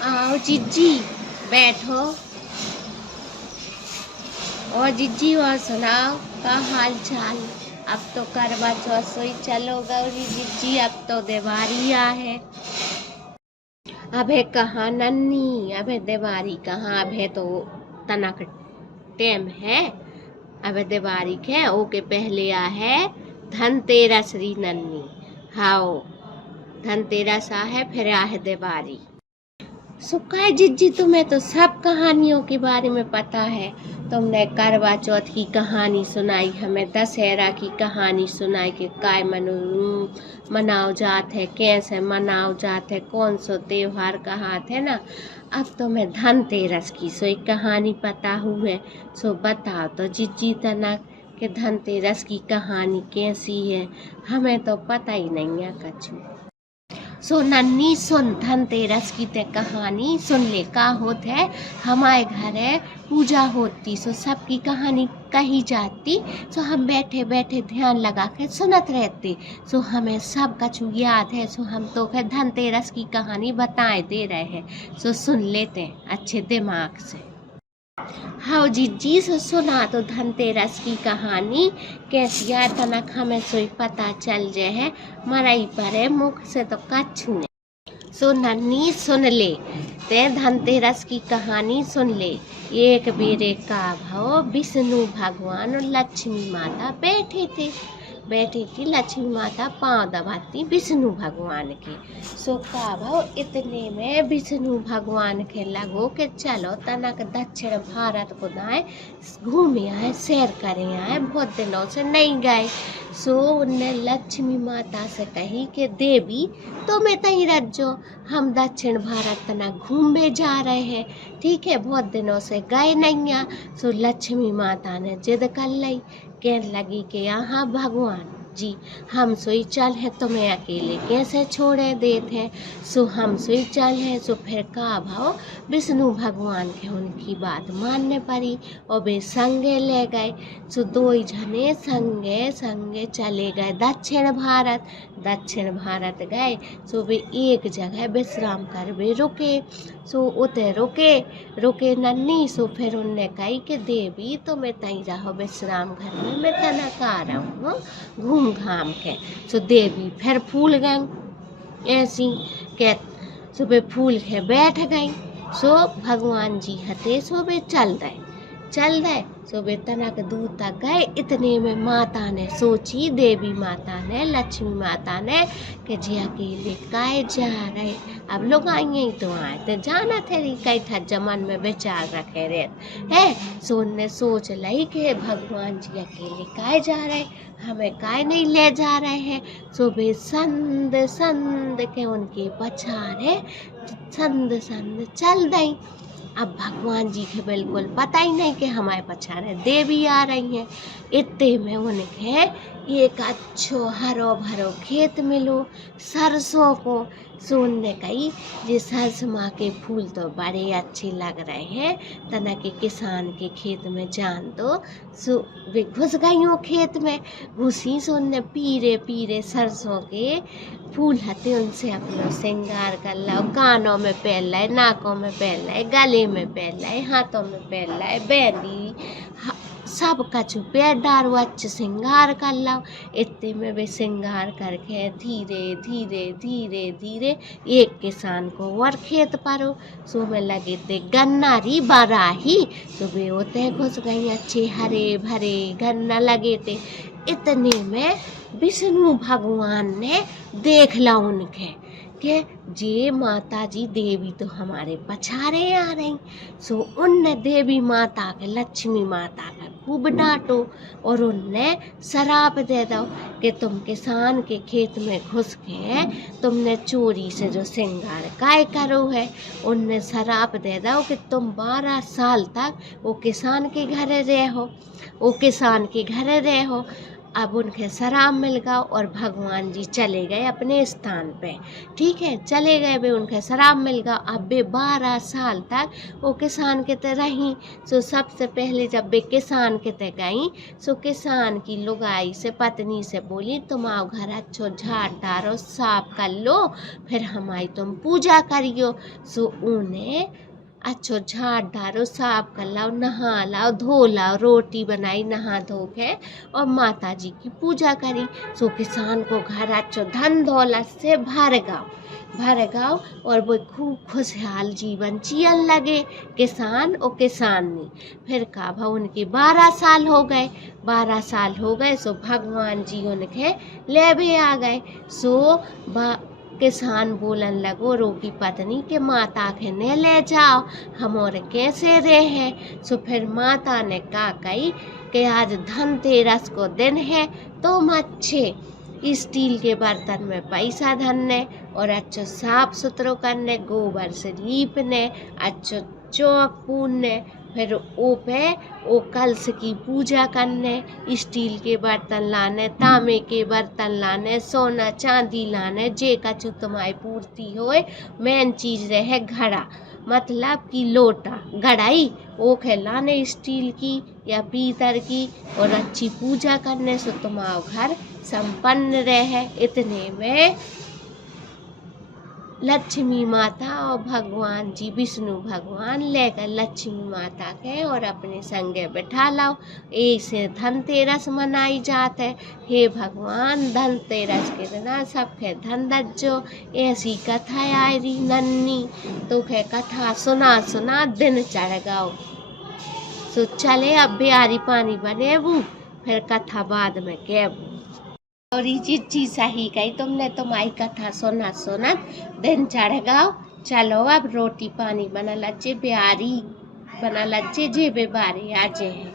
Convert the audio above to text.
आओ जीजी बैठो। और जीजी और सुनाओ का हाल चाल। अब तो करवा चौथ सोई चलो गौरी जीजी, अब तो दिवाली आ है। अबे कहाँ नन्नी, अबे दिवाली कहाँ, अबे तो तनक टेम है। अबे दिवाली के ओके पहले आ है धनतेरस री नन्नी। हाओ धनतेरस आ है, फिर आ है दिवाली। सुकाय जिज्जी, तुम्हें तो सब कहानियों के बारे में पता है। तुमने करवा चौथ की कहानी सुनाई हमें, दशहरा की कहानी सुनाई कि काय मनाओ जात है, कैसे मनाओ जात है, कौन सो त्योहार कहात है ना। अब तुम्हें धनतेरस की सोई कहानी पता हुए, सो बताओ तो जिज्जी तना कि धनतेरस की कहानी कैसी है। हमें तो पता ही नहीं है कछु। सो नन्नी सुन, धनतेरस की ते कहानी सुन ले का होत है। हमारे घर है पूजा होती, सो सबकी कहानी कही जाती। सो हम बैठे बैठे ध्यान लगा के सुनत रहते। सो हमें सब कछु याद है। सो हम तो फिर धनतेरस की कहानी बताए दे रहे हैं। सो सुन लेते हैं अच्छे दिमाग से। हाँ जीजी, सो सुना तो धनतेरस की कहानी कैसी है तनक हमें सोई पता चल जाए है। मरई पर है मुख से तो कछु नहीं। सो नन्नी सुन ले, ते धनतेरस की कहानी सुन ले। एक बेरे का भाव विष्णु भगवान और लक्ष्मी माता बैठी थी लक्ष्मी माता पांव दबाती विष्णु भगवान के। सो का भाव इतने में विष्णु भगवान के लगो कि चलो तनक दक्षिण भारत को दाए घूमे आए, सैर करे आए, बहुत दिनों से नहीं गए। सो उनने लक्ष्मी माता से कही कि देवी तुम्हें तई रज्जो, हम दक्षिण भारत तना घूमे जा रहे हैं, ठीक है, बहुत दिनों से गए नहीं आ। सो लक्ष्मी माता ने जिद कर ली, कहने लगी कि यहाँ भगवान जी हम सोई चल है, तुम्हें अकेले कैसे छोड़े देते हैं। सो हम सोई चल है। सो फिर का भाव विष्णु भगवान के उनकी बात मानने पड़ी और वे संगे ले गए। सो दो ही जने संगे संगे चले गए दक्षिण भारत गए। सो वे एक जगह विश्राम कर वे रुके। सो उते रुके नन्नी। सो फिर उनने कही कि देवी तुम्हें तई रहो विश्राम घर में, मैं तना का रहा हूँ घूम घाम के। सो देवी फिर फूल गई ऐसी के। सो वे फूल के बैठ गई। सो भगवान जी हते सो वे चल दे। सो वे तनक दूर तक गए। इतने में माता ने सोची, देवी माता ने, लक्ष्मी माता ने कि जी अकेले काय जा रहे, अब लोग आएंगे ही तो आए तो जाना थे कई था जमन में विचार रखे रहते है। सो ने सोच ली कि भगवान जी अकेले काय जा रहे, हमें काय नहीं ले जा रहे हैं। सो वे संद के उनके पछाड़े संद चल दई। अब भगवान जी के बिल्कुल पता ही नहीं कि हमारे पछाड़े देवी आ रही हैं। इतने में उनके एक अच्छो हरो भरो खेत मिलो सरसों को। सुनने कही ये सरसों के फूल तो बड़े अच्छे लग रहे हैं, तना के किसान के खेत में जान दो। सो वे घुस गई हो खेत में, घुसी। सुनने पीरे सरसों के फूल हते उनसे अपना श्रृंगार कर लो, कानों में पहन लाए, नाकों में पहन लाए, गले में पहन लाए, हाथों में पहन लाए, बेंदी सब कछु पैर डारो अच्छे श्रृंगार कर लो। इतने में वे श्रृंगार करके धीरे एक किसान को और खेत पारो। सो में लगे थे गन्ना री बाराही। सो वे होते घुस गई अच्छे हरे भरे गन्ना लगे थे। इतने में विष्णु भगवान ने देख ला उनके कि जे माता जी देवी तो हमारे पछाड़े आ रही। सो उनने देवी माता के, लक्ष्मी माता का खूब डांटो और उनने शराप दे दो कि तुम किसान के खेत में घुस के तुमने चोरी से जो श्रृंगार काय करो है। उनने शराप दे दो कि तुम 12 साल तक वो किसान के घर रहो। अब उनके शराब मिल गया और भगवान जी चले गए अपने स्थान पे। ठीक है, चले गए वे, उनके शराब मिल गया। अब वे 12 साल तक वो किसान के ते रहीं। सो सबसे पहले जब वे किसान के ते गई, सो किसान की लुगाई से पत्नी से बोली, तुम आओ घर अच्छो झाड़ डारो साफ कर लो, फिर हमारी तुम पूजा करियो। सो उन्हें अच्छो झाड़ डारो साफ कर लाओ, नहा लाओ, धो लाओ, रोटी बनाई नहा धो के और माता जी की पूजा करी। सो किसान को घर अच्छो धन दौलत से भर गाओ और वो खूब खुशहाल जीवन जियन लगे, किसान और किसानी। फिर का भा उनके 12 साल हो गए। 12 साल हो गए सो भगवान जी उनके ले भी आ गए। सो किसान बोलन लगो रोकी पत्नी के माता के ने ले जाओ, हम और कैसे रहे। सो फिर माता ने कहा कही कि आज धनतेरस को दिन है, तुम अच्छे स्टील के बर्तन में पैसा धरने और अच्छो साफ सुथरो करने, गोबर से लीपने, अच्छो चौक पूनने, फिर ओ पे ओ कलश की पूजा करने, स्टील के बर्तन लाने, तांबे के बर्तन लाने, सोना चांदी लाने, जे कछु तुम्हारी पूर्ति होए। मेन चीज रहे घड़ा, मतलब कि लोटा गड़ाई वो लाने स्टील की या पीतल की और अच्छी पूजा करने से तुम्हारा घर संपन्न रहे। इतने में लक्ष्मी माता और भगवान जी विष्णु भगवान लेकर लक्ष्मी माता के और अपने संगे बैठा लाओ। ऐसे धनतेरस मनाई जात है। हे भगवान, धनतेरस के दिन सबके धन दज्जो। ऐसी कथा आई रही नन्नी, तो के कथा सुना दिन चढ़ गाओ। सो चले अब बिहारी पानी बनेबू, फिर कथा बाद में कहबू। और ये चिट्ठी सही कही तुमने, तुम्हारी कथा सुना दिन चढ़ गाओ। चलो अब रोटी पानी बना लज्जे, बिहारी बना लज्जे, जे बारी आजे है।